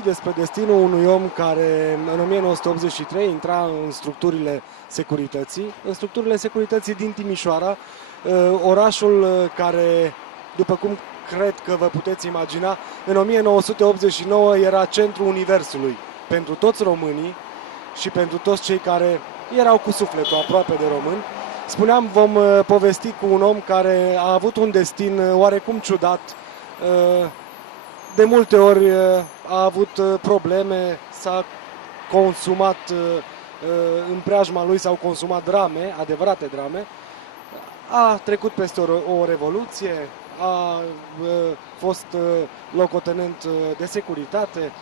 Despre destinul unui om care în 1983 intra în structurile securității din Timișoara, orașul care, după cum cred că vă puteți imagina, în 1989 era centrul universului pentru toți românii și pentru toți cei care erau cu sufletul aproape de români. Spuneam, vom povesti cu un om care a avut un destin oarecum ciudat. De multe ori a avut probleme, s-a consumat, în preajma lui s-au consumat drame, adevărate drame. A trecut peste o revoluție, a fost locotenent de securitate,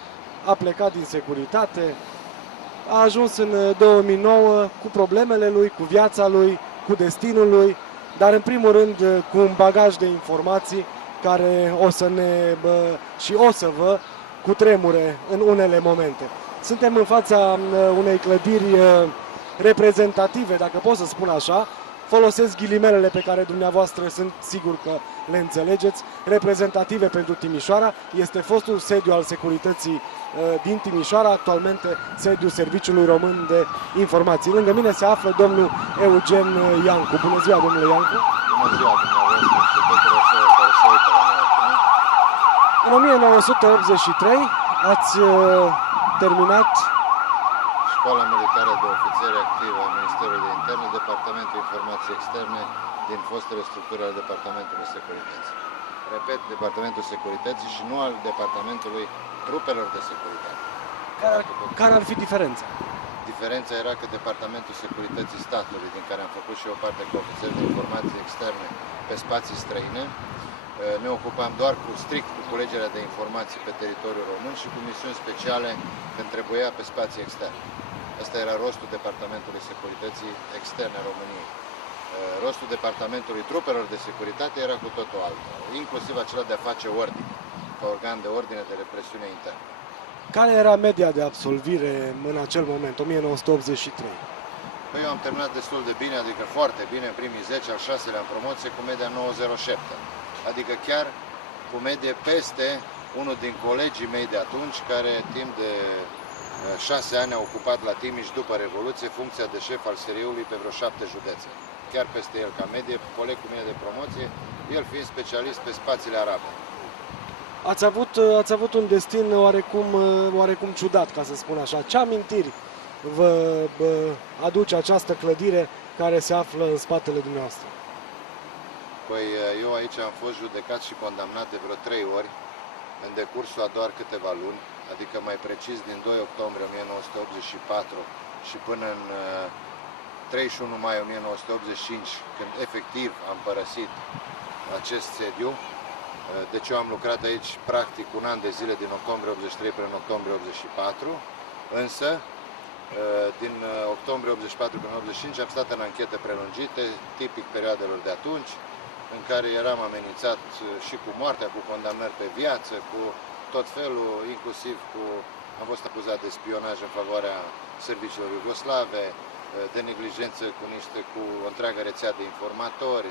a plecat din securitate, a ajuns în 2009 cu problemele lui, cu viața lui, cu destinul lui, dar în primul rând cu un bagaj de informații care o să vă cutremure în unele momente. Suntem în fața unei clădiri reprezentative, dacă pot să spun așa, folosesc ghilimelele pe care dumneavoastră sunt sigur că le înțelegeți, reprezentative pentru Timișoara. Este fostul sediu al securității din Timișoara, actualmente sediul Serviciului Român de Informații. Lângă mine se află domnul Eugen Iancu. Bună ziua, domnule Iancu! Bună ziua, dumneavoastră și tuturor celor care se uită la noi. În 1983 ați terminat Școala Militară de Ofițeri Activi a Ministerului de Interne, Departamentul Informații Externe din fostele structuri ale Departamentului Securității. Repet, Departamentul Securității și nu al Departamentului Trupelor de Securitate. Care ar fi diferența? Diferența era că Departamentul Securității Statului, din care am făcut și o parte ca ofițer de informații externe pe spații străine, ne ocupam doar strict cu culegerea de informații pe teritoriul român și cu misiuni speciale când trebuia pe spații externe. Asta era rostul Departamentului Securității Externe a României. Rostul Departamentului Trupelor de Securitate era cu totul altul, inclusiv acela de a face ordine, ca organ de ordine de represiune internă. Care era media de absolvire în acel moment, 1983? Păi eu am terminat destul de bine, adică foarte bine, în primii 10, al 6-lea în promoție, cu media 907. Adică chiar cu medie peste unul din colegii mei de atunci, care timp de 6 ani a ocupat la Timiș după Revoluție funcția de șef al SRI-ului pe vreo 7 județe. Chiar peste el ca medie, coleg cu mine de promoție, el fiind specialist pe spațiile arabe. Ați avut un destin oarecum ciudat, ca să spun așa. Ce amintiri vă aduce această clădire care se află în spatele dumneavoastră? Păi eu aici am fost judecat și condamnat de vreo 3 ori în decursul a doar câteva luni, adică mai precis din 2 octombrie 1984 și până în 31 mai 1985, când efectiv am părăsit acest sediu. Deci eu am lucrat aici practic un an de zile, din octombrie 83 până în octombrie 84, însă din octombrie 84 până în 85 am stat în anchete prelungite, tipic perioadelor de atunci, în care eram amenințat și cu moartea, cu condamnări pe viață, cu tot felul, inclusiv am fost acuzat de spionaj în favoarea serviciilor iugoslave, de neglijență cu o întreagă rețea de informatori.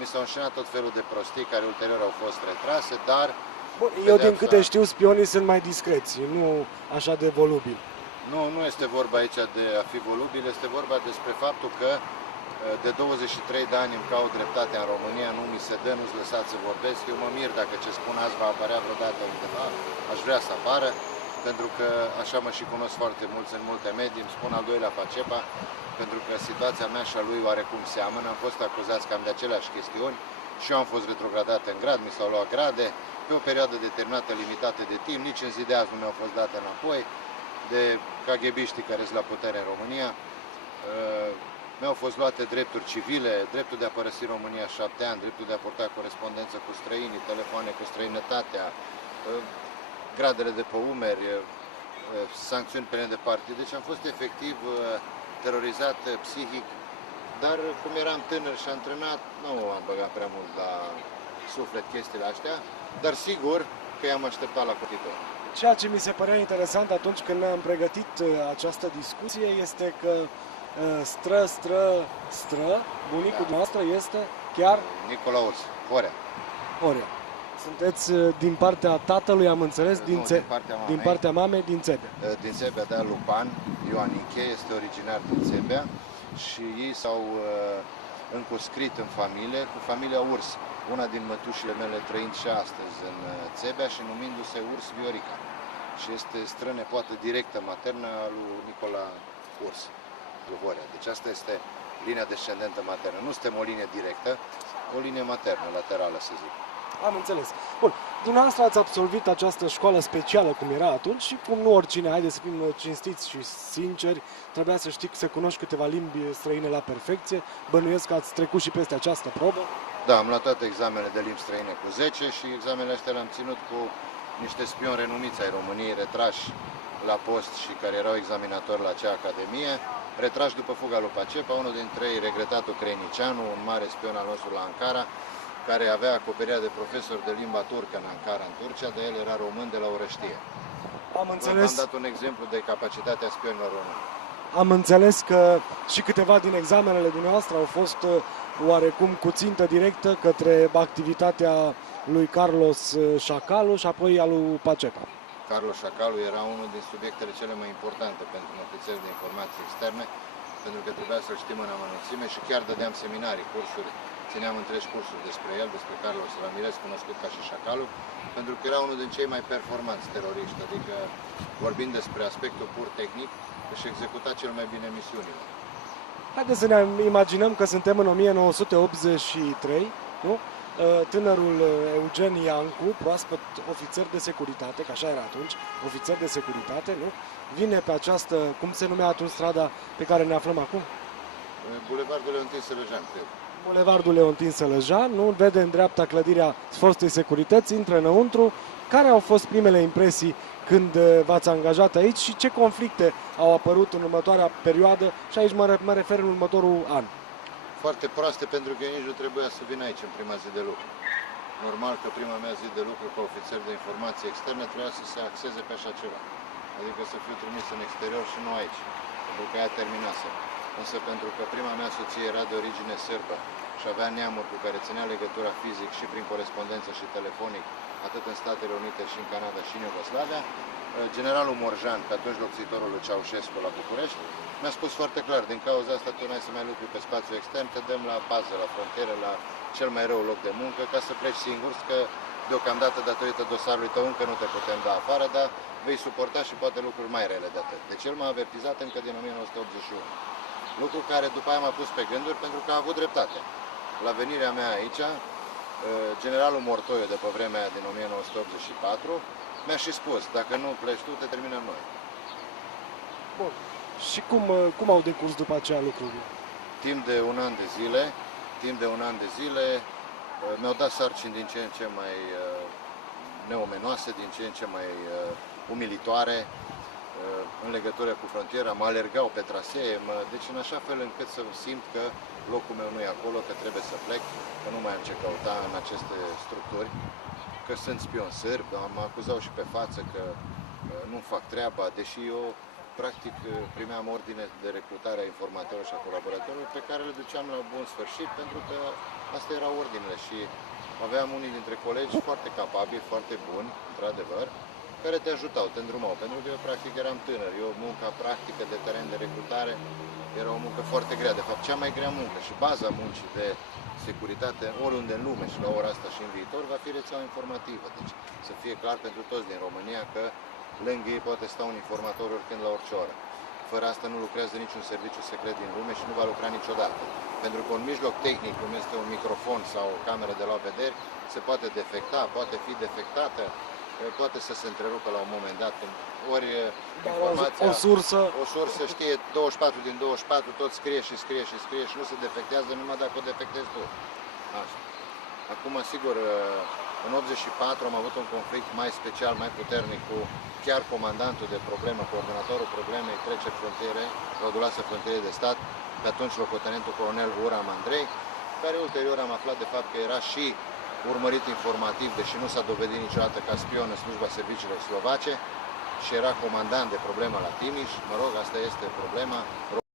Mi s-au înșenat tot felul de prostii care ulterior au fost retrase, dar... Bun, eu din câte știu, spionii sunt mai discreți, nu așa de volubili. Nu este vorba aici de a fi volubil, este vorba despre faptul că de 23 de ani îmi caut dreptatea în România, nu mi se dă, nu-ți lăsați să vorbesc. Eu mă mir dacă ce spun azi va apărea vreodată undeva, aș vrea să apară, pentru că așa mă și cunosc foarte mulți în multe medii, îmi spun al doilea Pacepa, pentru că situația mea și a lui oarecum seamănă, am fost acuzați cam de aceleași chestiuni și eu am fost retrogradat în grad, mi s-au luat grade, pe o perioadă determinată, limitată de timp, nici în zi de azi nu mi-au fost date înapoi, de kaghebiștii care sunt la putere în România. Mi-au fost luate drepturi civile, dreptul de a părăsi România 7 ani, dreptul de a purta corespondență cu străinii, telefoane cu străinătatea, gradele de pe umeri, sancțiuni penale de partid. Deci am fost efectiv terorizat psihic, dar cum eram tânăr și antrenat, nu am băgat prea mult la suflet chestiile astea, dar sigur că i-am așteptat la cotitor. Ceea ce mi se părea interesant atunci când am pregătit această discuție este că bunicul noastră este chiar Nicolaus, Horea. Horea. Sunteți din partea tatălui, am înțeles, Nu, din din partea mamei. din Țebea. Din Țebea, da, Lupan, Ioaniche, este originar din Țebea și ei s-au încuscrit în familie cu familia Urs. Una din mătușile mele trăind și astăzi în Țebea și numindu-se Urs Viorica. Și este strănepoată directă maternă a lui Nicola Urs, Luhorea. Deci asta este linia descendentă maternă. Nu suntem o linie directă, o linie maternă, laterală, să zic. Am înțeles. Bun, dumneavoastră ați absolvit această școală specială cum era atunci și cum nu oricine, haideți să fim cinstiți și sinceri, trebuia să știi să cunoști câteva limbi străine la perfecție. Bănuiesc că ați trecut și peste această probă. Da, am luat toate examenele de limbi străine cu 10 și examenele astea le-am ținut cu niște spioni renumiți ai României, retrași la post și care erau examinatori la acea academie, retrași după fuga lui Pacepa, unul dintre ei, regretatul Creinicianu, un mare spion al nostru la Ankara, care avea acoperirea de profesor de limba turcă în Ankara, în Turcia, de el era român de la Orăștie. Am înțeles. V-am dat un exemplu de capacitatea spionilor români. Am înțeles că și câteva din examenele dumneavoastră au fost oarecum cu țintă directă către activitatea lui Carlos Șacalu și apoi a lui Pacepa. Carlos Șacalu era unul din subiectele cele mai importante pentru un ofițer de informații externe, pentru că trebuia să-l știm în amănunțime și chiar dădeam seminarii, cursuri, țineam întregi cursuri despre el, despre Carlos Ramirez, cunoscut ca și Șacalu, pentru că era unul din cei mai performanți teroriști, adică vorbind despre aspectul pur tehnic, își executa cel mai bine misiunile. Haideți să ne imaginăm că suntem în 1983, nu? Tânărul Eugen Iancu, proaspăt ofițer de securitate, că așa era atunci, ofițer de securitate, nu? Vine pe această, cum se numea atunci strada pe care ne aflăm acum? Bulevardul Leontin Sălăjan, cred. Bulevardul Leontin Sălăjan, nu? Vede în dreapta clădirea fostei securități, intră înăuntru. Care au fost primele impresii când v-ați angajat aici și ce conflicte au apărut în următoarea perioadă? Și aici mă refer în următorul an. Foarte proaste, pentru că eu nici nu trebuia să vin aici în prima zi de lucru. Normal că prima mea zi de lucru ca ofițer de informații externe trebuia să se axeze pe așa ceva. Adică să fiu trimis în exterior și nu aici, pentru că aia terminase. Însă pentru că prima mea soție era de origine sârbă și avea neamuri cu care ținea legătura fizic și prin corespondență și telefonic, atât în Statele Unite și în Canada și în Iugoslavia, generalul Morjan, pe atunci locțitorul lui Ceaușescu la București, mi-a spus foarte clar, din cauza asta tu n-ai să mai lucri pe spațiu extern, te dăm la bază, la frontieră, la cel mai rău loc de muncă, ca să pleci singur, că deocamdată, datorită dosarului tău, încă nu te putem da afară, dar vei suporta și poate lucruri mai rele de atât. Deci el m-a avertizat încă din 1981. Lucru care după aia m-a pus pe gânduri, pentru că a avut dreptate. La venirea mea aici, generalul Mortoiu, de pe vremea aia din 1984, mi-a și spus, dacă nu pleci tu, te terminăm noi. Bun. Și cum au decurs după aceea lucrurile? Timp de un an de zile, mi-au dat sarcini din ce în ce mai neomenoase, din ce în ce mai umilitoare, în legătură cu frontiera, mă alergau pe trasee, deci în așa fel încât să simt că locul meu nu e acolo, că trebuie să plec, că nu mai am ce căuta în aceste structuri, că sunt spion sârb, mă acuzau și pe față că nu fac treaba, deși eu practic primeam ordine de recrutare a informatorilor și a colaboratorilor pe care le duceam la bun sfârșit, pentru că astea erau ordinele și aveam unii dintre colegi foarte capabili, foarte buni, într-adevăr, care te ajutau, te îndrumau, pentru că eu practic eram tânăr. Eu munca practică de teren de recrutare era o muncă foarte grea, de fapt cea mai grea muncă și baza muncii de securitate oriunde în lume și la ora asta și în viitor va fi rețeaua informativă. Deci să fie clar pentru toți din România că lângă ei poate sta un informator oricând la orice oră. Fără asta nu lucrează niciun serviciu secret din lume și nu va lucra niciodată. Pentru că un mijloc tehnic, cum este un microfon sau o cameră de luat vederi, se poate defecta, poate fi defectată, poate să se întrerupă la un moment dat. Ori informația, o sursă știe 24 din 24, tot scrie și scrie și scrie și nu se defectează numai dacă o defectezi tu. Asta. Acum, sigur, în 84 am avut un conflict mai special, mai puternic cu chiar comandantul de problemă, coordonatorul problemei treceri frontiere, roduloase frontiere de stat, pe atunci locotenentul colonel Uram Andrei, care ulterior am aflat de fapt că era și urmărit informativ, deși nu s-a dovedit niciodată ca spion în slujba serviciilor slovace și era comandant de problemă la Timiș. Mă rog, asta este problema.